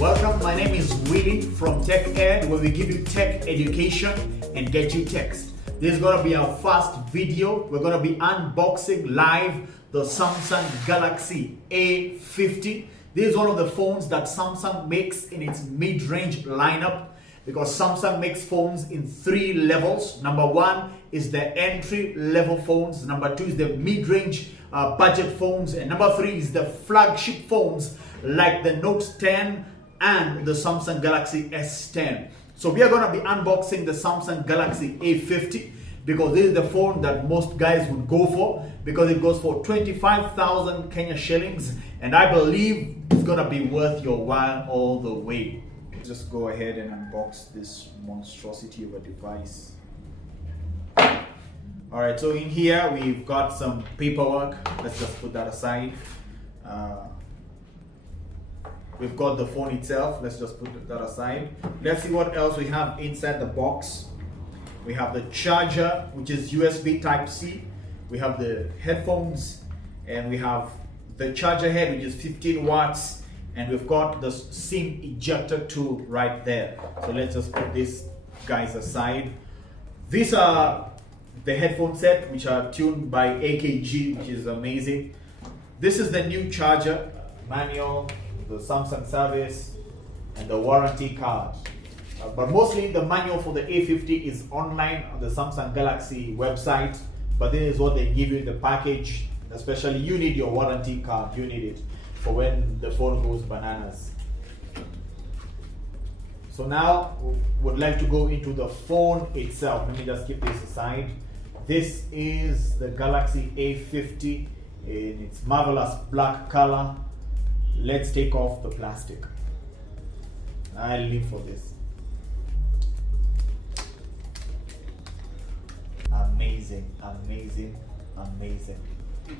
Welcome, my name is Willie from Tech Ed, where we give you tech education and get you text. This is going to be our first video. We're going to be unboxing live the Samsung Galaxy A50. This is one of the phones that Samsung makes in its mid-range lineup, because Samsung makes phones in 3 levels. Number 1 is the entry-level phones. Number 2 is the mid-range budget phones. And number 3 is the flagship phones like the Note 10 and the Samsung Galaxy S10. So we are going to be unboxing the Samsung Galaxy A50 because this is the phone that most guys would go for, because it goes for 25,000 Kenya shillings, and I believe it's going to be worth your while all the way. Just go ahead and unbox this monstrosity of a device. Alright, so in here we've got some paperwork. Let's just put that aside. We've got the phone itself. Let's just put that aside. Let's see what else we have inside the box. We have the charger, which is USB Type-C. We have the headphones, and we have the charger head, which is 15 watts. And we've got the SIM ejector tool right there. So let's just put these guys aside. These are the headphone set, which are tuned by AKG, which is amazing. This is the new charger manual, the Samsung service, and the warranty card. But mostly the manual for the A50 is online on the Samsung Galaxy website, but this is what they give you in the package. Especially you need your warranty card, you need it for when the phone goes bananas. So now would like to go into the phone itself. Let me just keep this aside. This is the Galaxy A50 in its marvelous black color. Let's take off the plastic. I'll live for this. Amazing, amazing, amazing.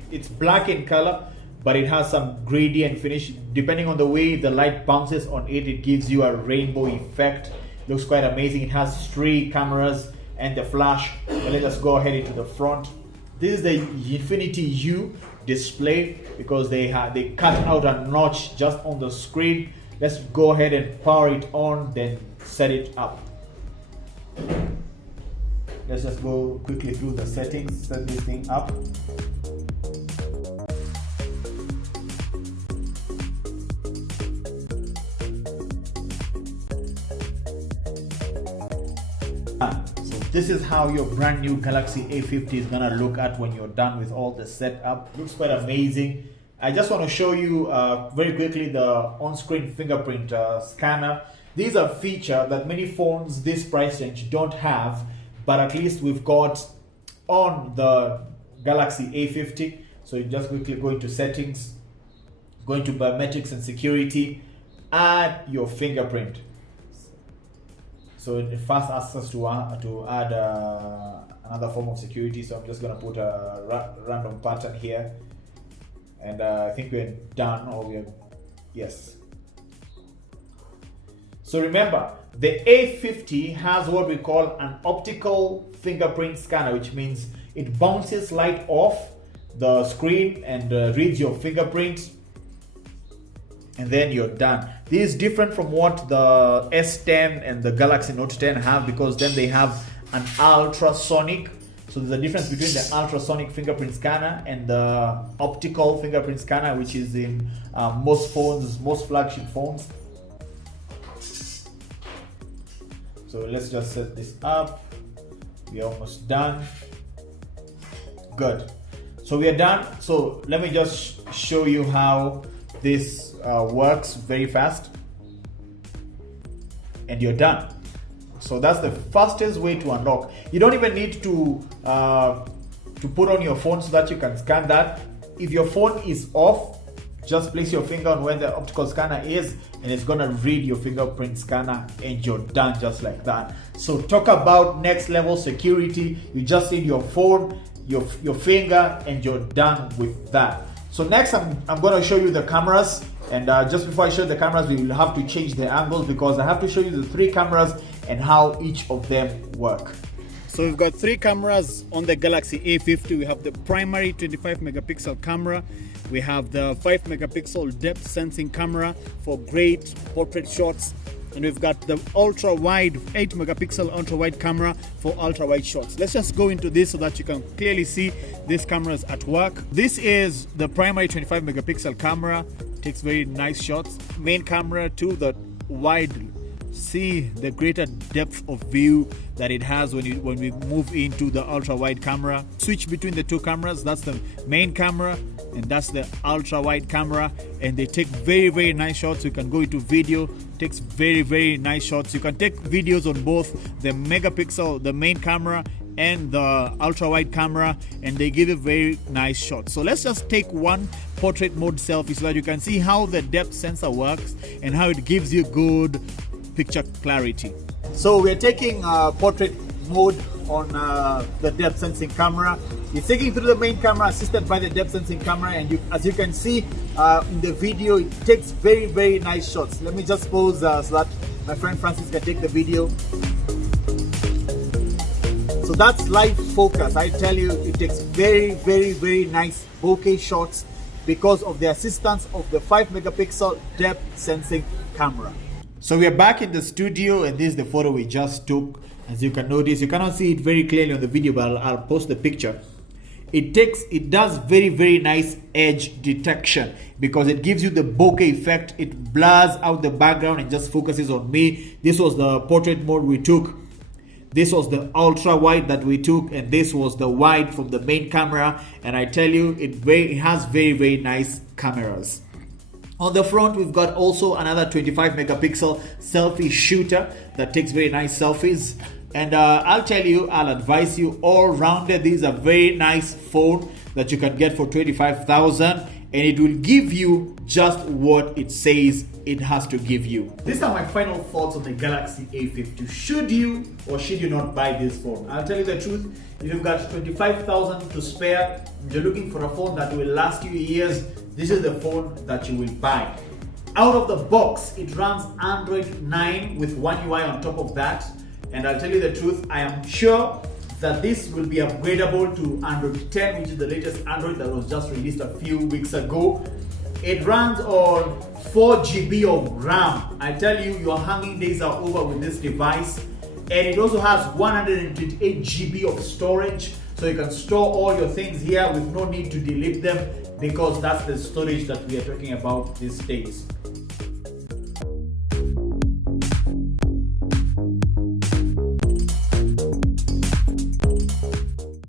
It's black in color, but it has some gradient finish. Depending on the way the light bounces on it, it gives you a rainbow effect. Looks quite amazing. It has 3 cameras and the flash. And let us go ahead into the front. This is the Infinity U display, because they cut out a notch just on the screen. Let's go ahead and power it on, then set it up. Let's just go quickly through the settings, set this thing up. So this is how your brand new Galaxy A50 is gonna look at when you're done with all the setup. Looks quite amazing. I just want to show you very quickly the on-screen fingerprint scanner. These are a feature that many phones this price range don't have, but at least we've got on the Galaxy A50. So you just quickly go into settings, go into biometrics and security, add your fingerprint. So it first asks us to add another form of security. So I'm just going to put a random pattern here. And I think we're done, or we're, yes. So remember, the A50 has what we call an optical fingerprint scanner, which means it bounces light off the screen and reads your fingerprint, and then you're done. This is different from what the S10 and the Galaxy Note 10 have, because then they have an ultrasonic. So there's a difference between the ultrasonic fingerprint scanner and the optical fingerprint scanner, which is in most phones, most flagship phones. So let's just set this up. We're almost done. Good. So we are done. So let me just show you how this works very fast. And you're done. So that's the fastest way to unlock. You don't even need to put on your phone so that you can scan that. If your phone is off, just place your finger on where the optical scanner is, and it's gonna read your fingerprint scanner, and you're done just like that. So talk about next level security. You just need your phone, your finger, and you're done with that. So next I'm gonna show you the cameras. And just before I show the cameras, we will have to change the angles, because I have to show you the 3 cameras and how each of them work. So we've got 3 cameras on the Galaxy A50. We have the primary 25 megapixel camera. We have the 5 megapixel depth sensing camera for great portrait shots. And we've got the ultra wide 8 megapixel ultra wide camera for ultra wide shots. Let's just go into this so that you can clearly see these cameras at work. This is the primary 25 megapixel camera. Takes very nice shots. Main camera to the wide. See the greater depth of view that it has when we move into the ultra wide camera. Switch between the 2 cameras. That's the main camera and that's the ultra wide camera, and they take very nice shots. You can go into video, takes very nice shots. You can take videos on both the megapixel, the main camera, and the ultra wide camera, and they give you very nice shots. So let's just take one portrait mode selfie so that you can see how the depth sensor works and how it gives you good picture clarity. So we're taking portrait mode on the depth sensing camera. It's taking through the main camera assisted by the depth sensing camera, and as you can see in the video, it takes very nice shots. Let me just pause so that my friend Francis can take the video. So that's live focus. I tell you, it takes very nice bokeh shots because of the assistance of the 5 megapixel depth sensing camera. So we are back in the studio, and this is the photo we just took. As you can notice, you cannot see it very clearly on the video, but I'll post the picture. It does very nice edge detection because it gives you the bokeh effect. It blurs out the background and just focuses on me. This was the portrait mode we took. This was the ultra wide that we took, and this was the wide from the main camera. And I tell you, it has very nice cameras. On the front, we've got also another 25 megapixel selfie shooter that takes very nice selfies. And I'll tell you, I'll advise you all rounded. These are very nice phone that you can get for 25,000, and it will give you just what it says it has to give you. These are my final thoughts on the Galaxy A50. Should you or should you not buy this phone? I'll tell you the truth. If you've got 25,000 to spare, you're looking for a phone that will last you years, this is the phone that you will buy. Out of the box, it runs Android 9 with One UI on top of that. And I'll tell you the truth, I am sure that this will be upgradable to Android 10, which is the latest Android that was just released a few weeks ago. It runs on 4 GB of RAM. I tell you, your hanging days are over with this device. And it also has 128 GB of storage, so you can store all your things here with no need to delete them, because that's the storage that we are talking about these days.